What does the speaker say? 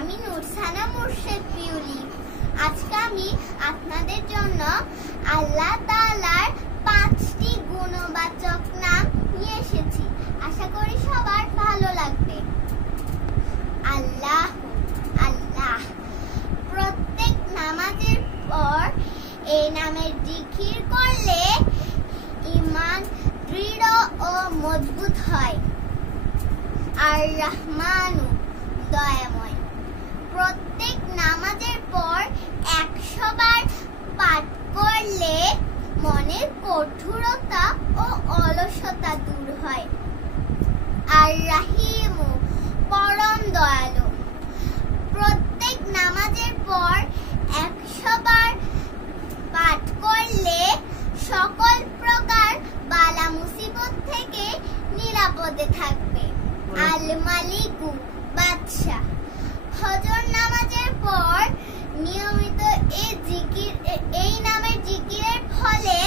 আমি নুরসানা মুর্শেদ পিউলি। আজকে আমি আপনাদের জন্য আল্লাহ তাআলার 5টি গুণবাচক নাম নিয়ে এসেছি। আশা করি সবার ভালো লাগবে। আল্লাহ, আল্লাহ। প্রত্যেক নামাজের পর এই নামের জিকির করলে ঈমান দৃঢ় ও মজবুত হয়। আর রহমানু, দয়াময়। প্রত্যেক নামাজের পর 100 বার পাঠ করলে মনের কঠোরতা ও অলসতা দূর হয়। আর রাহিমু, পরম দয়ালু। প্রত্যেক নামাজের পর 100 বার পাঠ করলে সকল প্রকার বালা মুসিবত থেকে নিরাপদে থাকবে। আল মালিকু, বাদশাহ। ফজর নামাজের পর নিয়মিত এই নামের জিকিরের ফলে